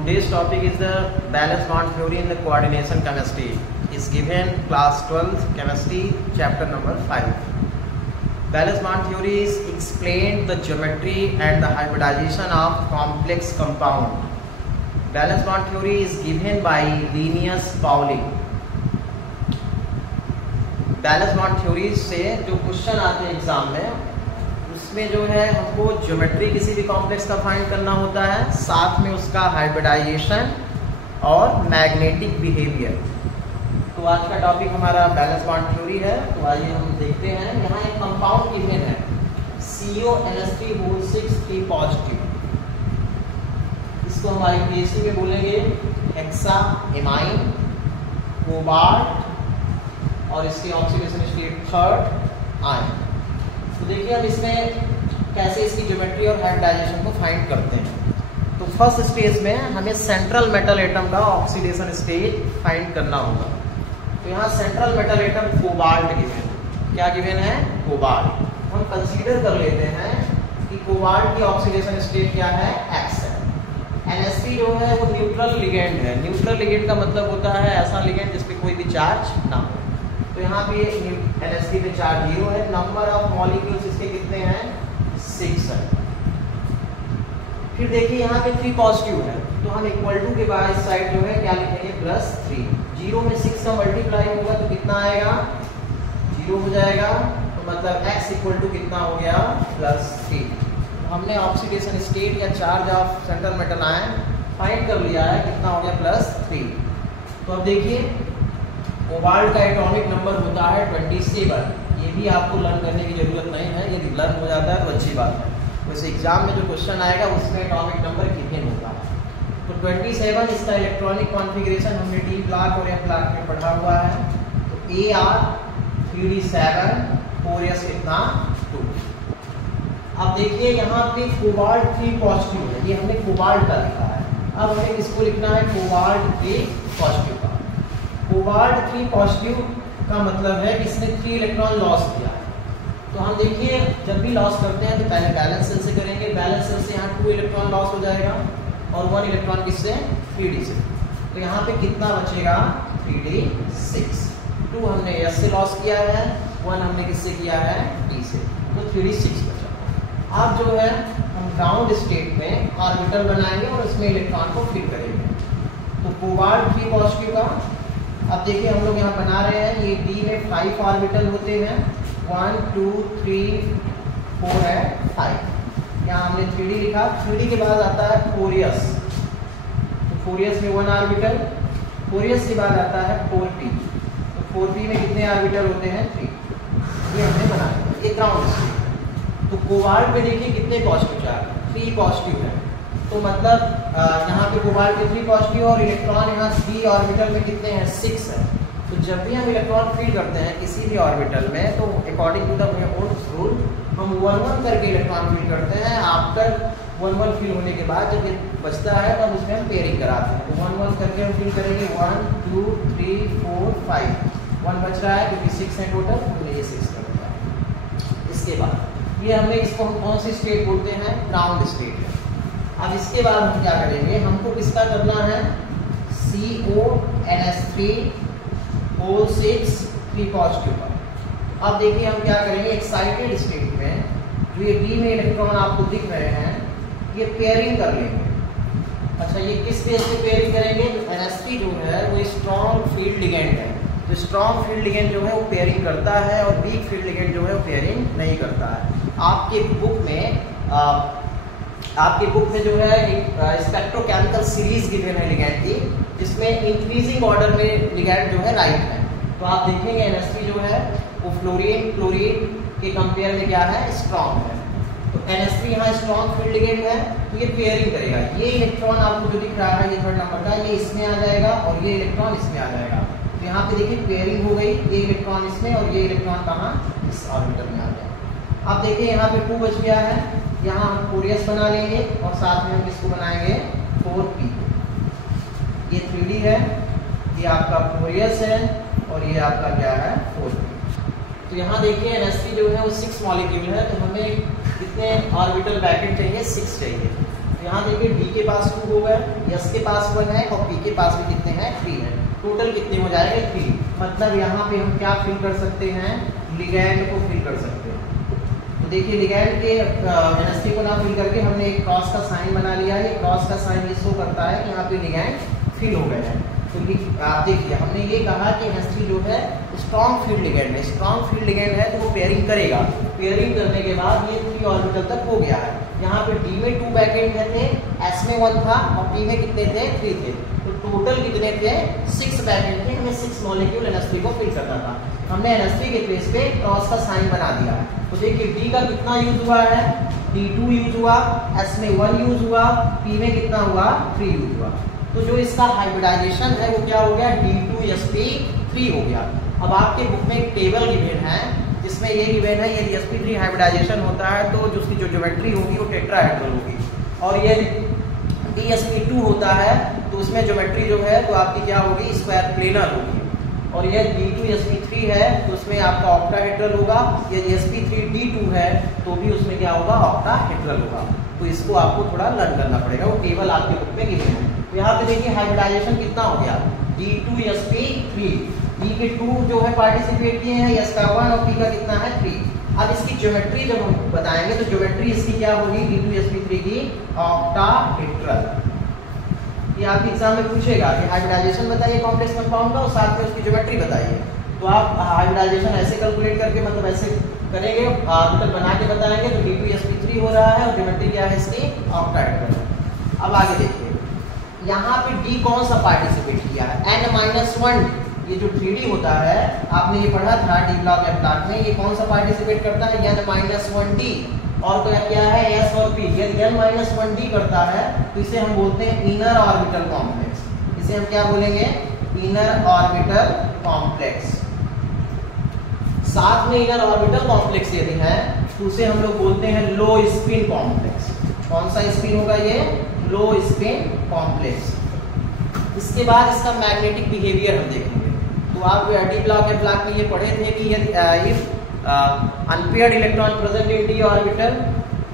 Today's topic is the valence bond theory in the coordination chemistry. Is given class 12 chemistry chapter number 5. Valence bond theory is explained the geometry and the hybridization of complex compound. Valence bond theory is given by Linus Pauling. Valence bond theory से जो question आते हैं exam में, उसमें जो है हमको geometry किसी भी कॉम्प्लेक्स का फाइंड करना होता है, साथ में उसका हाइब्रिडाइजेशन और मैग्नेटिक बिहेवियर। तो आज का टॉपिक हमारा वैलेंस बॉन्ड थ्योरी है। तो आइए हम देखते हैं। यहाँ एक कंपाउंड गिवन है CONH3 3 पॉजिटिव। इसको हमारे पीएचडी में बोलेंगे हेक्साएमाइन कोबाल्ट और इसके ऑक्सीडेशन स्टेट थर्ड आयन। तो देखिए हम इसमें कैसे इसकी ज्योमेट्री और हाइब्रिडाइजेशन को फाइंड करते हैं। तो फर्स्ट स्टेज में हमें सेंट्रल मेटल एटम का ऑक्सीडेशन स्टेज फाइंड करना होगा। तो यहाँ central metal atom cobalt given, क्या गिवन है? कोबाल्ट। हम कंसीडर कर लेते हैं कि कोबाल्ट की ऑक्सीडेशन स्टेट क्या है? X है। NH3 जो है वो न्यूट्रल लिगेंड है। न्यूट्रल लिगेंड का मतलब होता है ऐसा लिगेंड जिसपे कोई भी चार्ज ना हो। तो यहाँ पे NH3 पे चार्ज 0 है। नंबर ऑफ मॉलिक्यूल्स इसके कितने हैं? 6 है। फिर देखिए यहाँ पे 3 पॉजिटिव है, तो हम इक्वल टू के बाद इस साइड जो है क्या लिखेंगे? +3। 0 में 6 का मल्टीप्लाई होगा तो कितना आएगा? 0 हो जाएगा। तो मतलब x इक्वल टू कितना हो गया? +3। तो हमने ऑक्सीडेशन स्टेट या charge of central metal ion find कर लिया है। कितना हो गया? +3। तो अब देखिए कोबाल्ट का एटॉमिक नंबर होता है 27। ये भी आपको लर्न करने की जरूरत नहीं है, यदि लर्न हो जाता है तो अच्छी बात है। वैसे एग्जाम में जो क्वेश्चन आएगा उसमें एटॉमिक नंबर गिवन होगा। तो 27 इसका इलेक्ट्रॉनिक कॉन्फ़िगरेशन हमने डी ब्लॉक और एफ ब्लॉक में पढ़ा हुआ है। तो AR 3D7 4S कितना? 2। अब देखिए यहाँ पे कोबाल्ट 3 पॉजिटिव है, ये हमने कोबाल्ट का लिखा है। अब हमें इसको लिखना है कोबाल्ट 3 पॉजिटिव का। कोबाल्ट 3 पॉजिटिव का मतलब है कि इसने 3 इलेक्ट्रॉन लॉस किया। तो हम देखिए जब भी लॉस करते हैं तो पहले बैलेंस सेल से करेंगे। बैलेंस सेल से यहाँ 2 इलेक्ट्रॉन लॉस हो जाएगा और 1 इलेक्ट्रॉन किससे? 3D से। तो यहाँ पे कितना बचेगा? 3D6। 2 हमने S से लॉस किया है, 1 हमने किससे किया है? D से। तो 3D6 बचा। अब जो है हम ग्राउंड स्टेट में ऑर्बिटल बनाएंगे और उसमें इलेक्ट्रॉन को फिट करेंगे। तो कोबाल्ट 3 पॉजिटिव का अब देखिए हम लोग यहाँ बना रहे हैं। ये D में 5 ऑर्बिटल होते हैं। 1 2 3 4 है 5। यहाँ हमने 3D लिखा। 3D के बाद आता है 4S। तो 4S में 1 ऑर्बिटल। 4S के बाद आता है 4P। तो 4P में कितने ऑर्बिटल होते हैं? 3। ये हमने बना लिया। ये ग्राउंड स्टेट। तो कोबाल्ट में देखिए कितने पॉजिटिव चार्ज? 3 पॉजिटिव है। तो मतलब यहाँ पे कोबाल्ट के 3 पॉजिटिव और इलेक्ट्रॉन यहाँ D ऑर्बिटल में कितने हैं? 6 है। तो जब भी हम इलेक्ट्रॉन फिल करते हैं किसी भी ऑर्बिटल में, तो according to the Ohm's rule हम 1-1 करके इलेक्ट्रॉन फिल करते हैं। आफ्टर 1-1 फिल होने के बाद जब ये बचता है तब उसमें हम पेयरिंग कराते हैं। तो 1-1 करके हम फिल करेंगे। 1 2 3 4 5। 1 बच रहा है क्योंकि 6 है टोटल, तो ये 6 का बचा है। इसके बाद ये हमें इसको हम कौन सी स्टेट बोलते हैं? ग्राउंड स्टेट है। अब इसके बाद हम क्या करेंगे? हमको किसका करना है? CONH3 O6 3 पॉजिटिव का। अब देखिए हम क्या करेंगे? एक्साइटेड स्टेट में जो ये D में इलेक्ट्रॉन आपको दिख रहे हैं, ये पेयरिंग कर लेंगे। अच्छा, ये किस बेस पे पेयरिंग करेंगे? तो NH3 जो है वो स्ट्रॉन्ग फील्ड लिगेंड है। तो स्ट्रॉन्ग फील्ड लिगेंड जो है वो पेयरिंग करता है और वीक फील्ड लिगेंड जो है वो पेयरिंग नहीं करता है। आपके बुक में जो है एक स्पेक्ट्रोकेमिकल सीरीज गिवन है लिगेंड की, जिसमें इंक्रीजिंग ऑर्डर में लिगेंड जो है राइट है। तो आप देखेंगे NH3 जो है वो फ्लोरीन क्लोरीन के कंपेयर में क्या है? स्ट्रॉन्ग है। तो NH3 यहाँ स्ट्रॉन्ग फील्ड लिगेंड है, तो ये पेयरिंग करेगा। ये इलेक्ट्रॉन आपको जो दिख रहा है ये 3rd नंबर का, ये इसमें आ जाएगा और ये इलेक्ट्रॉन इसमें आ जाएगा। तो यहाँ पे देखिए पेयरिंग हो गई। ये इलेक्ट्रॉन इसमें और ये इलेक्ट्रॉन कहाँ? इस ऑर्बिटल में आ गया। अब देखिए यहाँ पे 2 बच गया है। यहाँ हम 4S बना लेंगे और साथ में हम किसको बनाएंगे? 4P। ये 3D है, ये आपका 4S है और ये आपका क्या है? 4P। तो यहाँ देखिए NH3 जो है वो 6 मॉलिक्यूल है। तो हमें कितने ऑर्बिटल ब्रैकेट चाहिए? 6 चाहिए। तो यहाँ देखिए डी के पास 2 हो गए, एस के पास 1 है और पी के पास भी कितने हैं 3 है, टोटल कितने हो जाएंगे 3। मतलब यहाँ पे हम क्या फिल कर सकते हैं, लिगैंड को फिल कर सकते हैं। तो देखिए लिगैंड के NH3 को ना फिल करके हमने एक क्रॉस का साइन बना लिया है। क्रॉस का साइन ये शो करता है कि यहाँ पे लिगैंड फिल हो गए हैं। तो आप देखिए हमने ये कहा कि NH3 जो है स्ट्रॉन्ग फील्ड लिगैंड है, स्ट्रॉन्ग फील्ड लिगैंड है तो वो पेयरिंग करेगा। पेयरिंग करने के बाद ये 3 ऑर्बिटल तक हो गया है। यहाँ पे डी में 2 बैकेंड थे, एस में 1 था और पी में कितने थे 3 थे। तो टोटल कितने थे 6 बैकेंड थे। हमें 6 मॉलिक्यूल NH3 को फिल करना था। हमने NH3 के प्लेस पे क्रॉस का साइन बना दिया है। तो देखिए डी का कितना यूज हुआ है, D2 यूज हुआ, एस में 1 यूज हुआ, पी में कितना हुआ 3 यूज हुआ। तो जो इसका हाइब्रिडाइजेशन है वो क्या हो गया D2sp3 हो गया। अब आपके बुक में एक टेबल गिवन है जिसमें ये गिवन है यदि sp3 हाइब्रिडाइजेशन होता है तो उसकी जो ज्योमेट्री होगी वो टेट्राहेड्रल होगी, और ये dsp2 होता है तो उसमें ज्योमेट्री जो है तो आपकी क्या होगी स्क्वायर प्लेनर होगी। और ये D2sp3 है तो उसमें आपका ऑक्टाहेड्रल होगा। यदि sp3d2 है तो भी उसमें क्या होगा ऑक्टाहेड्रल होगा। तो इसको आपको थोड़ा लर्न करना पड़ेगा, वो टेबल आपके बुक में गिवन है। तो यहाँ पे देखिए हाइब्रिडाइजेशन कितना हो गया D2sp3, D के 2 जो है पार्टिसिपेट किए हैं, S का 1 और P का कितना है 3। अब इसकी ज्योमेट्री जब हम बताएंगे तो ज्योमेट्री इसकी क्या होगी D2sp3 की ऑक्टाहेड्रल। ये आपके एग्जाम में पूछेगा कि हाइब्रिडाइजेशन बताइए कॉम्प्लेक्स कंपाउंड का और साथ में उसकी ज्योमेट्री बताइए। तो आप हाइब्रिडाइजेशन ऐसे कैलकुलेट करके मतलब ऐसे करेंगे, ऑर्बिटल बना के बताएंगे तो D2sp3 हो रहा है और ज्योमेट्री क्या है इसकी ऑक्टाहेड्रल। अब आगे देखिए यहाँ पे D कौन सा पार्टिसिपेट किया है n-1। ये जो 3D होता है आपने ये पढ़ा था डी ब्लॉक एफ ब्लॉक में, ये कौन सा पार्टिसिपेट करता है n-1d। और तो क्या है S और P। यदि n-1d करता है तो इसे हम बोलते हैं इनर ऑर्बिटल कॉम्प्लेक्स। इसे हम क्या बोलेंगे इनर ऑर्बिटल कॉम्प्लेक्स। साथ में इनर ऑर्बिटल कॉम्प्लेक्स यदि है तो उसे हम लोग बोलते हैं लो स्पिन कॉम्प्लेक्स। कौन सा स्पिन होगा ये लो स्पिन कॉम्प्लेक्स। इसके बाद इसका मैग्नेटिक बिहेवियर हम देखेंगे। तो आप डी ब्लॉक एफ ब्लॉक में ये पढ़े थे कि यदि unpaired electron present in D orbital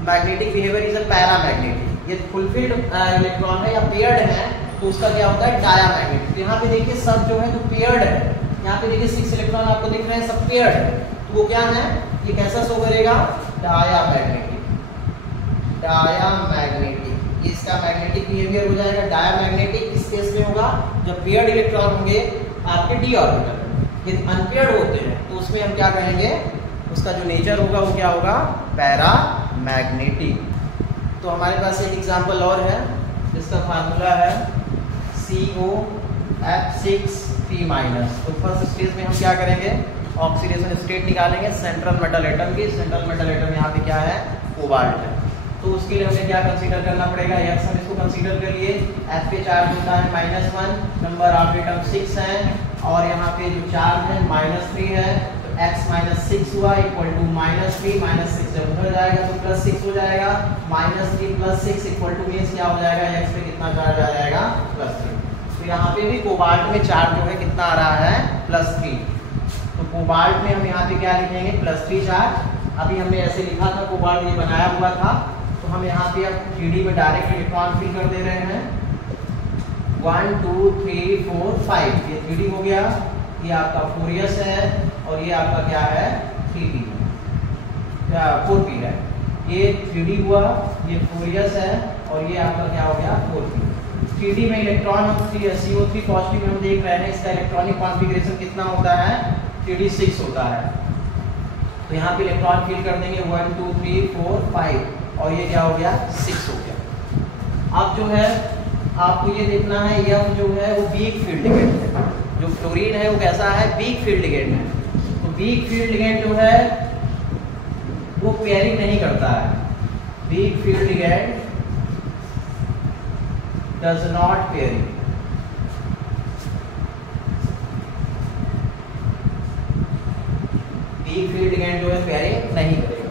magnetic behaviour is a paramagnetic. ये फुलफिल्ड इलेक्ट्रॉन है या पेयर्ड है तो उसका क्या होता है डायामैग्नेटिक। यहाँ पे देखिए सब जो है तो पेयर्ड है। यहाँ पे देखिए 6 इलेक्ट्रॉन आपको दिख रहे हैं सब पेयर्ड है। तो वो क्या है ये कैसा शो करेगा डायामैग्नेटिक। डायामैग्नेटिक इसका मैग्नेटिक बिहेवियर हो जाएगा डायामैग्नेटिक। किस केस में होगा जब पेयर्ड इलेक्ट्रॉन होंगे आपके डी ऑर्बिटल। यदि अनपेयर्ड होते हैं तो उसमें हम क्या कहेंगे उसका जो नेचर होगा वो क्या होगा पैरामैग्नेटिक। तो हमारे पास एक एग्जांपल और है जिसका फार्मूला है COF6P-। तो फर्स्ट स्टेज में हम क्या करेंगे ऑक्सीडेशन स्टेट निकालेंगे सेंट्रल मेटल एटम की। सेंट्रल मेटल एटम यहाँ पे क्या है कोबाल्ट है। तो उसके लिए हमें क्या कंसीडर करना पड़ेगा x हम इसको कंसीडर करिए। F पे चार्ज होता है -1, नंबर ऑफ एटम 6 है और यहाँ पे जो चार्ज है -3 है तो x -6 हुआ इक्वल टू -3 -6 जब उधर जाएगा तो +6 हो जाएगा। -3 + 6 इक्वल टू मींस क्या हो जाएगा x पे कितना चार्ज आ जाएगा +3। तो यहाँ पे भी कोबाल्ट में चार्ज जो है कितना आ रहा है +3। तो कोबाल्ट में हम यहाँ पे क्या लिखेंगे +3 चार्ज। अभी हमने ऐसे लिखा था कोबाल्ट ये बनाया हुआ था तो हम यहाँ पे अब 3D में डायरेक्ट इलेक्ट्रॉन फिल कर दे रहे हैं 1 2 3 4 5। ये 3D हो गया। ये आपका 4s है और ये आपका क्या है 3p 4p है। ये 3D हुआ, ये 4s है और ये आपका क्या हो गया 4p। 3D में इलेक्ट्रॉन CO3 पॉजिटिव में हम देख रहे हैं इसका इलेक्ट्रॉनिक कॉन्फ़िगरेशन कितना होता है 3d6 होता है। तो यहाँ पे इलेक्ट्रॉन फिल कर देंगे 1 2 3 4 5 और ये क्या हो गया 6 हो गया। अब जो है आपको ये देखना है यह जो है वो वीक फील्ड लिगेंड है। जो फ्लोरीन है वो कैसा है वीक फील्ड लिगेंड है। तो वीक फील्ड लिगेंड जो है वो पेयरिंग नहीं करता है। Weak field ligand does not pairing. Weak field ligand जो है पेयरिंग नहीं करेगा।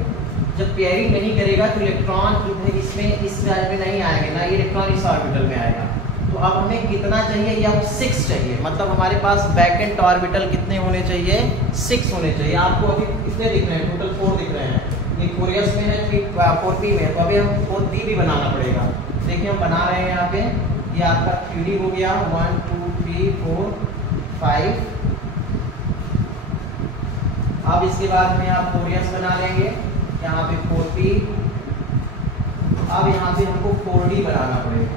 जब पेयरिंग नहीं करेगा तो इलेक्ट्रॉन इसमें इस वाले में नहीं आएंगे ना, ये इलेक्ट्रॉन इस ऑर्बिटल में आएगा। तो अब हमें कितना चाहिए या 6 चाहिए। मतलब हमारे पास वैकेंट ऑर्बिटल कितने होने चाहिए 6 होने चाहिए। आपको अभी कितने दिख रहे हैं टोटल 4 दिख रहे हैं। ये 4s में है 4p में तो अभी हम 4p भी बनाना पड़ेगा। देखिए हम बना रहे हैं यहाँ पे, ये आपका 3D हो गया 1 2 3 4 5। अब इसके बाद में आप 4s बना लेंगे, यहाँ पे 4p। अब यहाँ पे हमको 4d बनाना पड़ेगा।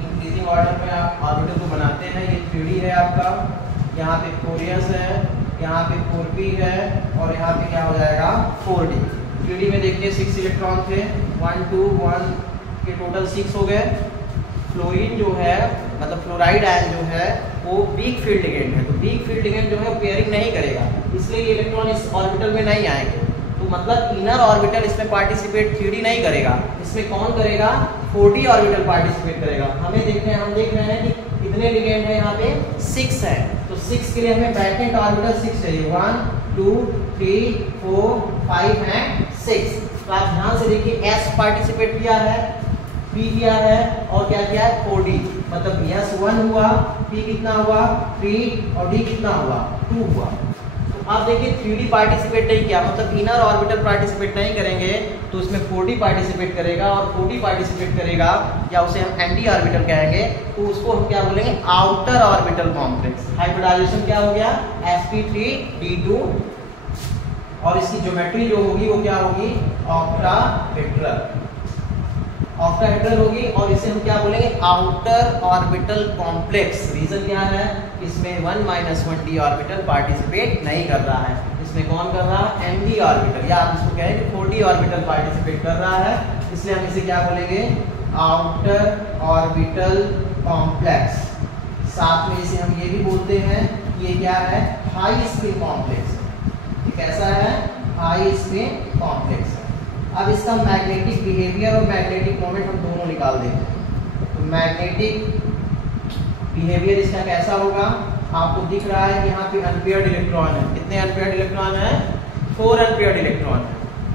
इंक्रीजिंग ऑर्डर में आप ऑर्बिटल को बनाते हैं। ये 3d है आपका, यहाँ पे 4s है, यहाँ पे 4p है और यहाँ पे क्या हो जाएगा 4d। 3d में देखिए 6 इलेक्ट्रॉन थे, 1 2 1 के टोटल 6 हो गए। फ्लोरीन जो है मतलब फ्लोराइड आयन जो है वो वीक फील्ड लिगेंड है, तो वीक फील्ड लिगेंड जो है वो पेयरिंग नहीं करेगा, इसलिए ये इलेक्ट्रॉन इस ऑर्बिटल में नहीं आएंगे। तो मतलब इनर ऑर्बिटल इसमें पार्टिसिपेट 3d नहीं करेगा, इसमें कौन करेगा 4d ऑर्बिटल पार्टिसिपेट करेगा। हम देख रहे हैं कि कितने लिगेंड है यहाँ पे 6 है, तो 6 के लिए हमें वैकेंट ऑर्बिटल 6 चाहिए, 1 2 3 4 5 एंड 6। तो आप ध्यान से देखिए s पार्टिसिपेट किया है, p किया है और क्या किया है 4d, मतलब s 1 हुआ, p कितना हुआ 3 और d कितना हुआ 2 हुआ। तो आप देखिए 3d पार्टिसिपेट नहीं किया, मतलब इनर ऑर्बिटल पार्टिसिपेट नहीं करेंगे तो उसमें 4d पार्टिसिपेट करेगा, और 4d पार्टिसिपेट करेगा या उसे हम nd ऑर्बिटल कहेंगे, तो उसको हम क्या बोलेंगे आउटर ऑर्बिटल कॉम्प्लेक्स। हाइब्रिडाइजेशन क्या हो गया sp3d2, और इसकी ज्योमेट्री जो होगी वो क्या होगी ऑक्टाहेड्रल, ऑक्टाहेड्रल होगी, और इसे हम क्या बोलेंगे आउटर ऑर्बिटल कॉम्प्लेक्स। रीजन क्या है, इसमें 1 - 1d ऑर्बिटल पार्टिसिपेट नहीं कर रहा है, इसमें कौन कर रहा है nd ऑर्बिटल, या आप इसको कहें 4d ऑर्बिटल पार्टिसिपेट कर रहा है, इसलिए हम इसे क्या बोलेंगे आउटर ऑर्बिटल कॉम्प्लेक्स। साथ में इसे हम ये भी बोलते हैं कि ये क्या है हाई स्पिन कॉम्प्लेक्स। कैसा है हाई स्पिन कॉम्प्लेक्स है। अब इसका मैग्नेटिक बिहेवियर और मैग्नेटिक मोमेंट हम दोनों निकाल देते हैं। तो मैग्नेटिक बिहेवियर इसका कैसा होगा, आपको दिख रहा है कि यहाँ पे अनपेयर्ड इलेक्ट्रॉन है। कितने अनपेयर्ड इलेक्ट्रॉन है 4 अनपेयर्ड इलेक्ट्रॉन है।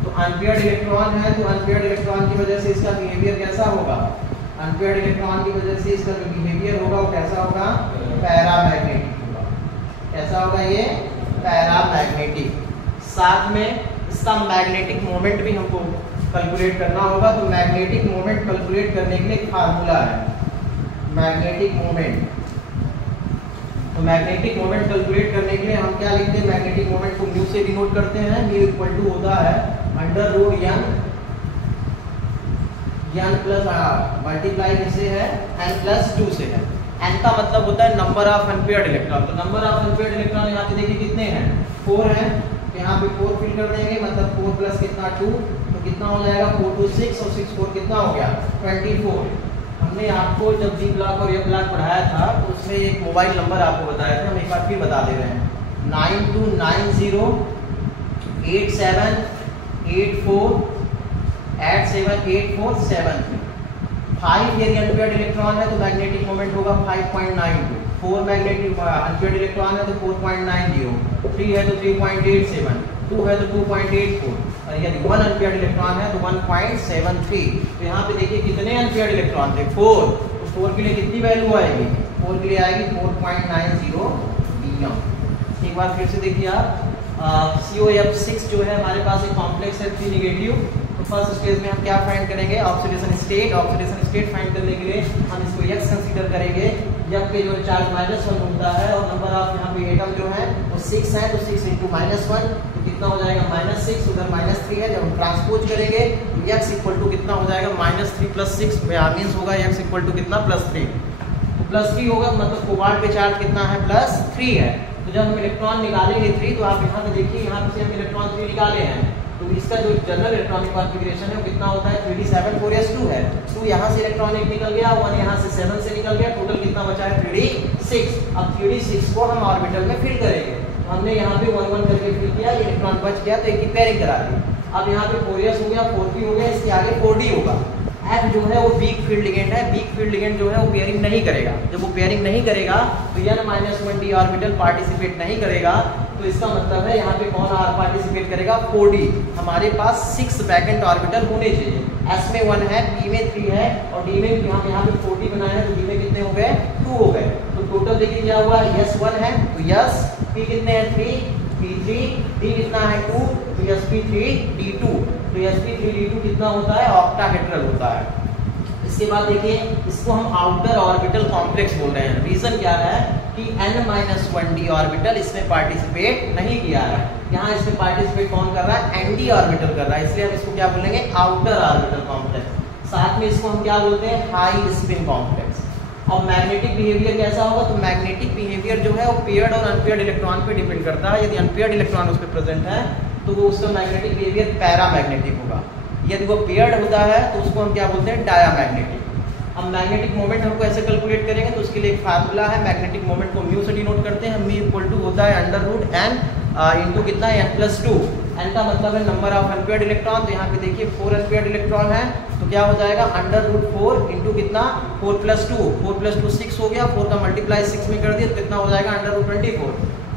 तो अनपेयर्ड इलेक्ट्रॉन है, तो अनपेयर्ड इलेक्ट्रॉन की वजह से इसका बिहेवियर कैसा होगा, अनपेयर्ड इलेक्ट्रॉन की वजह से इसका जो बिहेवियर होगा वो कैसा होगा पैरामैग्नेटिक होगा। कैसा होगा ये पैरामैग्नेटिक। साथ में इसका मैग्नेटिक मोमेंट भी हमको कैलकुलेट करना होगा। तो मैग्नेटिक मोमेंट कैलकुलेट करने के लिए एक फार्मूला है मैग्नेटिक मोमेंट। तो मैग्नेटिक मोमेंट कैलकुलेट करने के लिए हम क्या लिखते हैं, मैग्नेटिक मोमेंट को म्यू से डिनोट करते हैं। म्यू इक्वल टू होता है n प्लस मल्टीप्लाई किससे है n+2 से है। n का मतलब होता है नंबर ऑफ अनपेयर्ड इलेक्ट्रॉन। तो नंबर ऑफ अनपेयर्ड इलेक्ट्रॉन यहाँ पे देखिए कितने हैं 4 हैं, यहाँ पे 4 फिल कर देंगे, मतलब 4 प्लस कितना 2, तो कितना हो जाएगा 4 2 6 और 6 4 कितना हो गया 24। हमने आपको जब डी ब्लॉक और ए ब्लॉक पढ़ाया था तो उसमें एक मोबाइल नंबर आपको बताया था, हम एक बार फिर बता दे रहे हैं 929087848783। 5 यदि अनपेयर्ड इलेक्ट्रॉन है तो मैग्नेटिक मोमेंट होगा 5.92। 4 मैग्नेटिक अनपेयर्ड इलेक्ट्रॉन है तो 4.90, 3 है तो 3.87, 2 है तो 2.84, और यदि 1 अनपेयर्ड इलेक्ट्रॉन है तो 1.73। तो यहाँ पे देखिए कितने अनपेयर्ड इलेक्ट्रॉन थे 4, तो 4 के लिए कितनी वैल्यू आएगी, 4 के लिए आएगी 4.90 DM। एक बार फिर से देखिए आप COF6 जो है हमारे पास एक कॉम्प्लेक्स है 3 नेगेटिव। तो फर्स्ट स्टेज में हम क्या फाइंड करेंगे oxidation state. Oxidation state find करने के लिए हम इसको x कंसीडर करेंगे। जब पे जो चार्ज -1 होता है और नंबर ऑफ यहाँ पे एटम जो है वो 6 है, तो 6 × -1 तो कितना हो जाएगा -6, उधर -3 है। जब हम ट्रांसपोज करेंगे तो x इक्वल टू कितना हो जाएगा -3 + 6 मीन्स होगा x इक्वल टू कितना +3। तो +3 होगा मतलब कोबाल्ट पे चार्ज कितना है +3 है। तो जब हम इलेक्ट्रॉन निकालेंगे 3, तो आप यहाँ पे देखिए यहाँ से हम इलेक्ट्रॉन 3 निकाले हैं, तो इसका जो जनरल इलेक्ट्रॉनिक कॉन्फ़िगरेशन है वो कितना होता है 3d7 4s2 है। 2 यहाँ से इलेक्ट्रॉन 1 निकल गया, 1 यहाँ से 7 से निकल गया, टोटल कितना बचा है 3d6। अब 3d6 को हम ऑर्बिटल में फिल करेंगे। तो हमने यहाँ पे 1 1 करके फिल किया, इलेक्ट्रॉन बच गया तो एक की पेयरिंग करा दी। अब यहाँ पे 4s हो गया, 4p हो गया, इसके आगे 4d होगा। F जो है वो वीक फील्ड लिगेंड है, वीक फील्ड लिगेंड जो है वो पेयरिंग नहीं करेगा। जब वो पेयरिंग नहीं करेगा तो n-1d ऑर्बिटल पार्टिसिपेट नहीं करेगा। तो इसका मतलब है यहाँ पे कौन पार्टिसिपेट करेगा 4d। हमारे पास 6 वैकेंट ऑर्बिटल होने चाहिए। s में 1 है, p में 3 है और d में यहाँ पे 4d बनाया है, तो d में कितने हो गए 2 हो गए। तो टोटल देखिए क्या हुआ, s 1 है तो s, p कितने हैं 3, p 3, d कितना है 2, तो s p 3 d 2। तो sp3d2 कितना होता है, ऑक्टाहेड्रल होता है। इसके बाद देखिए इसको हम आउटर ऑर्बिटल कॉम्प्लेक्स बोल रहे हैं। रीजन क्या है कि n-1d ऑर्बिटल इसमें पार्टिसिपेट नहीं किया है, यहाँ इसमें पार्टिसिपेट कौन कर रहा है, nd ऑर्बिटल कर रहा है, इसलिए हम इसको क्या बोलेंगे, आउटर ऑर्बिटल कॉम्प्लेक्स। साथ में इसको हम क्या बोलते हैं, हाई स्पिन कॉम्प्लेक्स। और मैग्नेटिक बिहेवियर कैसा होगा, तो मैग्नेटिक बिहेवियर जो है वो पेयर्ड और अनपेयर्ड इलेक्ट्रॉन पे डिपेंड करता है। यदि अनपेयर्ड इलेक्ट्रॉन उस पर प्रेजेंट है तो वो उसका मैग्नेटिक बिहेवियर पैरामैग्नेटिक होगा, यदि वो पेयर्ड होता है तो उसको हम क्या बोलते हैं, डायामैग्नेटिक। अब मैग्नेटिक मोमेंट हमको ऐसे कैलकुलेट करेंगे तो उसके लिए एक फार्मूला है, मैग्नेटिक मोमेंट को म्यू से डिनोट करते हैं। म्यू इक्वल टू होता है √n इंटू कितना, n+2। n का मतलब है नंबर ऑफ अनपेयर्ड इलेक्ट्रॉन, तो यहाँ पे देखिए 4 अनपेयर्ड इलेक्ट्रॉन है, तो क्या हो जाएगा √4 इंटू कितना, 4+2, 4+2 6 हो गया, 4 का मल्टीप्लाई 6 में कर दिया तो कितना हो जाएगा, √24।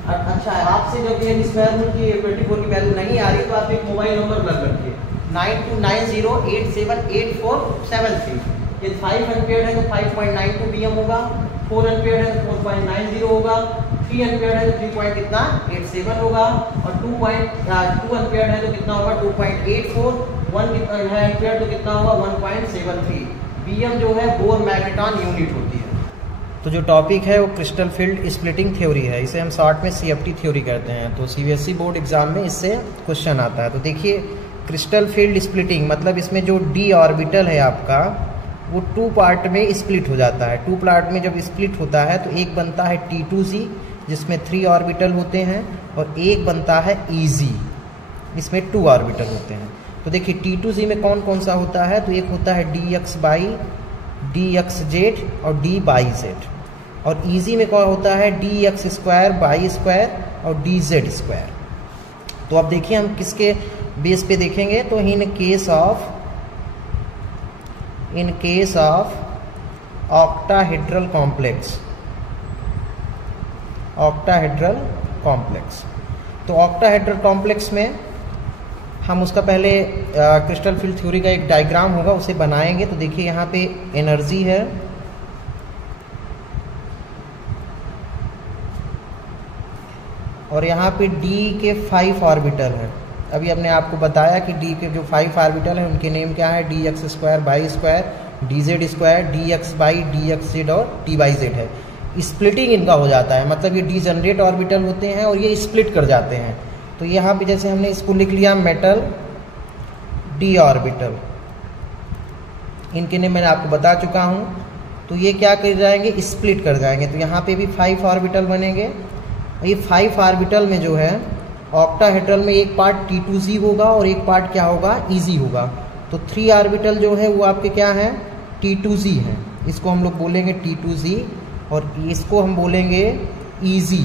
अच्छा है, आपसे जब ये स्क्वायर रूट की 24 की वैल्यू नहीं आ रही तो आप एक मोबाइल नंबर रख रखिए 9290878473। ये 5 एम्पियर है तो 5.92 pm होगा, 4 एम्पियर है तो 4.90 होगा, 3 एम्पियर है तो 3.87 होगा, और 2 एम्पियर है तो कितना होगा 2.84, 1 एम्पियर तो कितना होगा 1.73। pm जो है बोर मैग्नेटॉन यूनिट होती है। तो जो टॉपिक है वो क्रिस्टल फील्ड स्प्लिटिंग थ्योरी है, इसे हम शॉर्ट में CFT थ्योरी कहते हैं। तो CBSE बोर्ड एग्जाम में इससे क्वेश्चन आता है। तो देखिए क्रिस्टल फील्ड स्प्लिटिंग मतलब इसमें जो d ऑर्बिटल है आपका वो 2 पार्ट में स्प्लिट हो जाता है। 2 पार्ट में जब स्प्लिट होता है तो एक बनता है T2z जिसमें 3 ऑर्बिटल होते हैं, और एक बनता है EZ, इसमें 2 ऑर्बिटल होते हैं। तो देखिए T2z में कौन कौन सा होता है, तो एक होता है dxy, dxz और dy/z, और EZ में कौन होता है dx², y² और dz²। तो अब देखिए हम किसके बेस पे देखेंगे, तो in case of octahedral complex, तो ऑक्टाहेड्रल कॉम्प्लेक्स में हम उसका पहले क्रिस्टल फील्ड थ्योरी का एक डायग्राम होगा उसे बनाएंगे। तो देखिए यहाँ पे एनर्जी है, और यहाँ पे D के 5 ऑर्बिटल है। अभी हमने आपको बताया कि D के जो 5 ऑर्बिटल है उनके नेम क्या है, dx², y², dz², dxy, dxz और dyz है। स्प्लिटिंग इनका हो जाता है, मतलब ये डीजनरेट ऑर्बिटल होते हैं और ये स्प्लिट कर जाते हैं। तो यहाँ पे जैसे हमने इसको लिख लिया मेटल d ऑर्बिटल, इनके नेम मैंने आपको बता चुका हूँ। तो ये क्या कर जाएंगे, स्प्लिट कर जाएंगे। तो यहाँ पे भी 5 ऑर्बिटल बनेंगे। ये 5 ऑर्बिटल में जो है ऑक्टाहेड्रल में एक पार्ट T2z होगा और एक पार्ट क्या होगा, EZ होगा। तो 3 ऑर्बिटल जो है वो आपके क्या हैं, T2z हैं, इसको हम लोग बोलेंगे T2z, और इसको हम बोलेंगे EZ।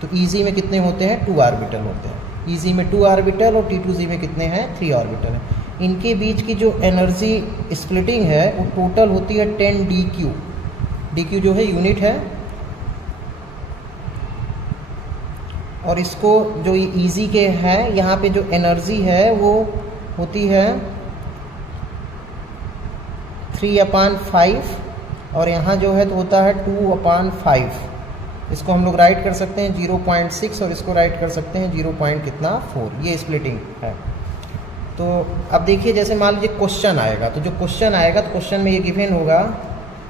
तो EZ में कितने होते हैं, 2 ऑर्बिटल होते हैं। EZ में 2 ऑर्बिटल और T2z में कितने हैं, 3 ऑर्बिटल हैं। इनके बीच की जो एनर्जी स्प्लिटिंग है वो टोटल होती है 10 dq। dq जो है यूनिट है, और इसको जो EZ के हैं यहाँ पे जो एनर्जी है वो होती है 3/5, और यहाँ जो है तो होता है 2/5। इसको हम लोग राइट कर सकते हैं 0.6 और इसको राइट कर सकते हैं 0.4। ये स्प्लिटिंग है। तो अब देखिए जैसे मान लीजिए क्वेश्चन आएगा, तो जो क्वेश्चन आएगा तो क्वेश्चन में ये गिवन होगा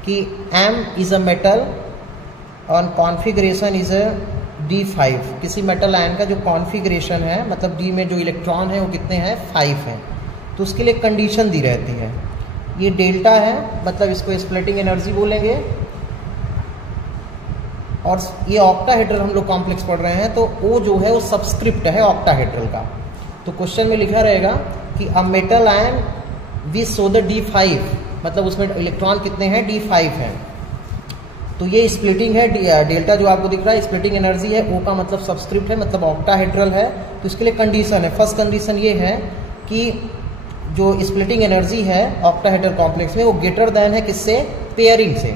कि M is a metal on configuration is a D5। किसी मेटल आयन का जो कॉन्फिगरेशन है, मतलब D में जो इलेक्ट्रॉन है वो कितने हैं, 5 हैं। तो उसके लिए कंडीशन दी रहती है, ये डेल्टा है, मतलब इसको स्प्लिटिंग एनर्जी बोलेंगे। और ये ऑक्टाहेड्रल हम लोग कॉम्प्लेक्स पढ़ रहे हैं, तो O जो है वो सबस्क्रिप्ट है ऑक्टाहेड्रल का। तो क्वेश्चन में लिखा रहेगा कि a metal ion which show the D5, मतलब उसमें इलेक्ट्रॉन कितने हैं, D5 हैं। तो ये स्प्लिटिंग है, डेल्टा जो आपको दिख रहा है स्प्लिटिंग एनर्जी है, O का मतलब सबस्क्रिप्ट है, मतलब ऑक्टाहेड्रल है। तो इसके लिए कंडीशन है, फर्स्ट कंडीशन ये है कि जो स्प्लिटिंग एनर्जी है ऑक्टाहेड्रल कॉम्प्लेक्स में वो ग्रेटर देन है किससे, पेयरिंग से।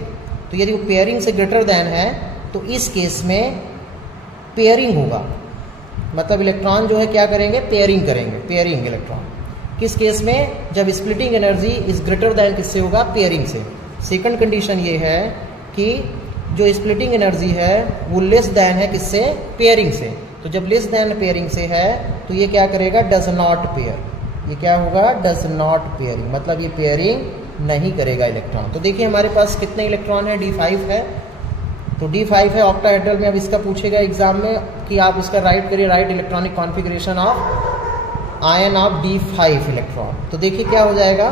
तो यदि वो पेयरिंग से ग्रेटर देन है तो इस केस में पेयरिंग होगा, मतलब इलेक्ट्रॉन जो है क्या करेंगे, पेयरिंग करेंगे, पेयरिंग इलेक्ट्रॉन। किस केस में, जब splitting energy is greater than किससे होगा, पेयरिंग से। सेकंड कंडीशन ये है कि जो स्प्लिटिंग एनर्जी है वो लेस देन है किससे, पेयरिंग से। तो जब लेस देन पेयरिंग से है तो ये क्या करेगा, डज नॉट पेयर, ये क्या होगा, डज नॉट पेयरिंग, मतलब ये पेयरिंग नहीं करेगा इलेक्ट्रॉन। तो देखिए हमारे पास कितने इलेक्ट्रॉन है, D5 है, तो D5 है ऑक्टाहेड्रल में। अब इसका पूछेगा एग्जाम में कि आप इसका राइट करिए, right electronic configuration of ion of D5 electron. तो देखिए क्या हो जाएगा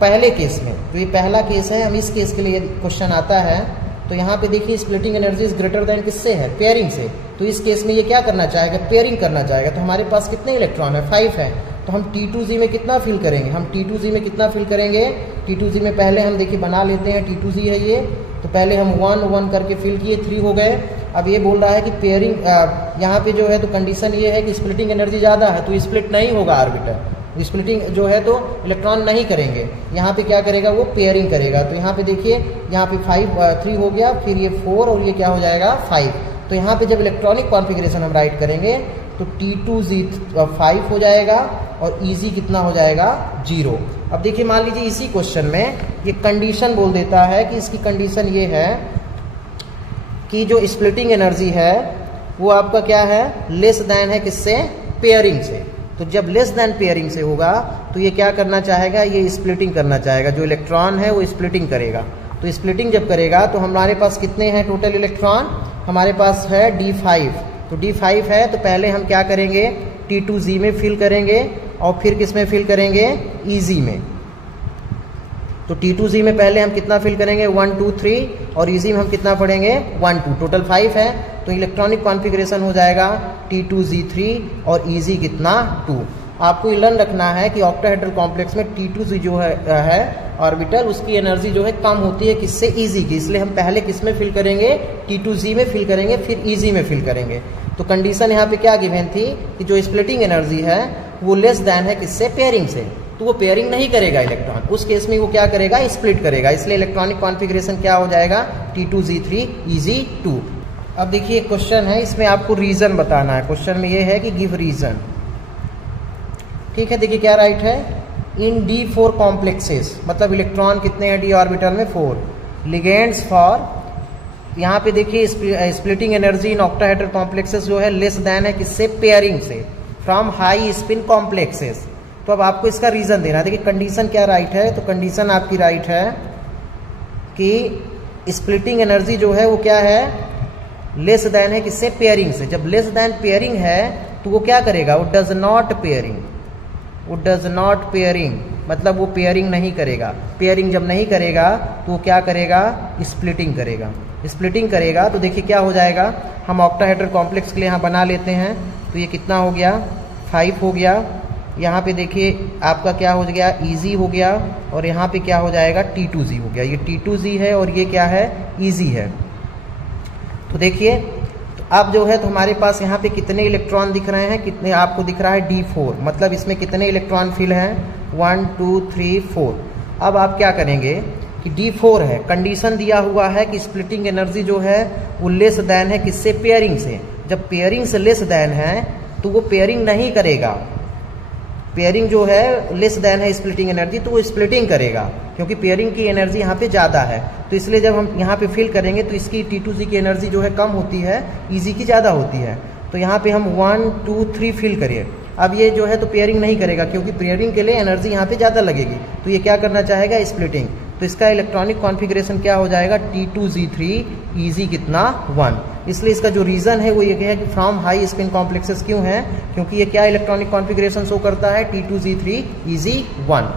पहले केस में, तो ये पहला केस है, हम इस केस के लिए क्वेश्चन आता है। तो यहाँ पे देखिए splitting energy is greater than किससे है, पेयरिंग से। तो इस केस में ये क्या करना चाहेगा, पेयरिंग करना चाहेगा। तो हमारे पास कितने इलेक्ट्रॉन है, 5 है। तो हम T2Z में कितना फिल करेंगे, हम T2Z में कितना फिल करेंगे, T2Z में पहले हम देखिए बना लेते हैं, T2Z है ये, तो पहले हम 1 1 करके फिल किए, 3 हो गए। अब ये बोल रहा है कि पेयरिंग यहाँ पे जो है तो कंडीशन ये है कि स्प्लिटिंग एनर्जी ज़्यादा है, तो स्प्लिट नहीं होगा ऑर्बिटल, स्प्लिटिंग जो है तो इलेक्ट्रॉन नहीं करेंगे। यहाँ पे क्या करेगा, वो पेयरिंग करेगा। तो यहाँ पे देखिए यहाँ पे 3 हो गया, फिर ये 4 और ये क्या हो जाएगा 5। तो यहाँ पे जब इलेक्ट्रॉनिक कॉन्फ़िगरेशन हम राइट करेंगे तो T2Z5 हो जाएगा और EZ कितना हो जाएगा 0। अब देखिए मान लीजिए इसी क्वेश्चन में ये कंडीशन बोल देता है कि इसकी कंडीशन ये है कि जो स्प्लिटिंग एनर्जी है वो आपका क्या है, लेस देन है किससे, पेयरिंग से। तो जब लेस देन पेयरिंग से होगा तो ये क्या करना चाहेगा, ये स्प्लिटिंग करना चाहेगा, जो इलेक्ट्रॉन है वो स्प्लिटिंग करेगा। तो स्प्लिटिंग जब करेगा तो हमारे पास कितने हैं टोटल इलेक्ट्रॉन, हमारे पास है D5। तो D5 है तो पहले हम क्या करेंगे, T2Z में फिल करेंगे और फिर किस में फिल करेंगे, EZ में। तो T2Z में पहले हम कितना फिल करेंगे, 1 2 3 और EZ में हम कितना पढ़ेंगे 1 2, टोटल 5 है। तो इलेक्ट्रॉनिक कॉन्फ़िगरेशन हो जाएगा T2Z3 और EZ कितना 2। आपको ये लर्न रखना है कि ऑक्टाहेड्रल कॉम्प्लेक्स में T2Z जो है ऑर्बिटल, उसकी एनर्जी जो है कम होती है किससे, EZ की। इसलिए हम पहले किस में फिल करेंगे, T2Z में फिल करेंगे, फिर EZ में फिल करेंगे। तो कंडीशन यहाँ पे क्या गिवन थी कि जो स्प्लिटिंग एनर्जी है वो लेस देन है किससे, पेयरिंग से। तो वो पेयरिंग नहीं करेगा इलेक्ट्रॉन, उस केस में वो क्या करेगा, स्प्लिट करेगा। इसलिए इलेक्ट्रॉनिक कॉन्फ़िगरेशन क्या हो जाएगा, T2Z3 EZ2। अब देखिए एक क्वेश्चन है, इसमें आपको रीजन बताना है। क्वेश्चन में ये है कि गिव रीजन, ठीक है। देखिए क्या राइट है, इन D4 कॉम्प्लेक्सेस, मतलब इलेक्ट्रॉन कितने हैं D ऑर्बिटल में 4, लिगेंड्स फॉर, यहाँ पे देखिए splitting energy in octahedral complexes जो है लेस देन है किससे, पेयरिंग से, फ्रॉम हाई स्पिन कॉम्प्लेक्सेस। तो अब आपको इसका रीजन देना है। देखिए कंडीशन क्या राइट है, तो कंडीशन आपकी राइट है कि स्प्लिटिंग एनर्जी जो है वो क्या है, लेस देन है किससे, पेयरिंग से। जब लेस देन पेयरिंग है तो वो क्या करेगा, वो डज नॉट पेयरिंग, वो डज नॉट पेयरिंग, मतलब वो पेयरिंग नहीं करेगा। पेयरिंग जब नहीं करेगा तो वो क्या करेगा, स्प्लिटिंग करेगा। स्प्लिटिंग करेगा तो देखिए क्या हो जाएगा, हम ऑक्टाहेड्रल कॉम्प्लेक्स के लिए यहाँ बना लेते हैं। तो ये कितना हो गया, 5 हो गया। यहाँ पे देखिए आपका क्या हो गया, EZ हो गया, और यहाँ पे क्या हो जाएगा, T2Z हो गया। ये T2Z है और ये क्या है, EZ है। तो देखिए तो अब जो है तो हमारे पास यहाँ पे कितने इलेक्ट्रॉन दिख रहे हैं, कितने आपको दिख रहा है D4, मतलब इसमें कितने इलेक्ट्रॉन फिल हैं, 1 2 3 4। अब आप क्या करेंगे कि D4 है, कंडीशन दिया हुआ है कि स्प्लिटिंग एनर्जी जो है वो लेस देन है किससे, पेयरिंग से। जब पेयरिंग से लेस देन है तो वो पेयरिंग नहीं करेगा, पेयरिंग जो है लेस देन है स्प्लिटिंग एनर्जी, तो वो स्प्लिटिंग करेगा क्योंकि पेयरिंग की एनर्जी यहाँ पे ज़्यादा है। तो इसलिए जब हम यहाँ पे फिल करेंगे तो इसकी T2Z की एनर्जी जो है कम होती है, EZ की ज़्यादा होती है। तो यहाँ पे हम 1 2 3 फिल करिए। अब ये जो है तो पेयरिंग नहीं करेगा क्योंकि पेयरिंग के लिए एनर्जी यहाँ पे ज़्यादा लगेगी, तो ये क्या करना चाहेगा, स्प्लिटिंग। तो इसका इलेक्ट्रॉनिक कॉन्फ़िगरेशन क्या हो जाएगा, T2Z3 EZ कितना 1। इसलिए इसका जो रीज़न है वो ये है कि फ्रॉम हाई स्पिन कॉम्प्लेक्सेस क्यों है, क्योंकि ये क्या इलेक्ट्रॉनिक कॉन्फ़िगरेशन शो करता है, T2Z3 EZ1।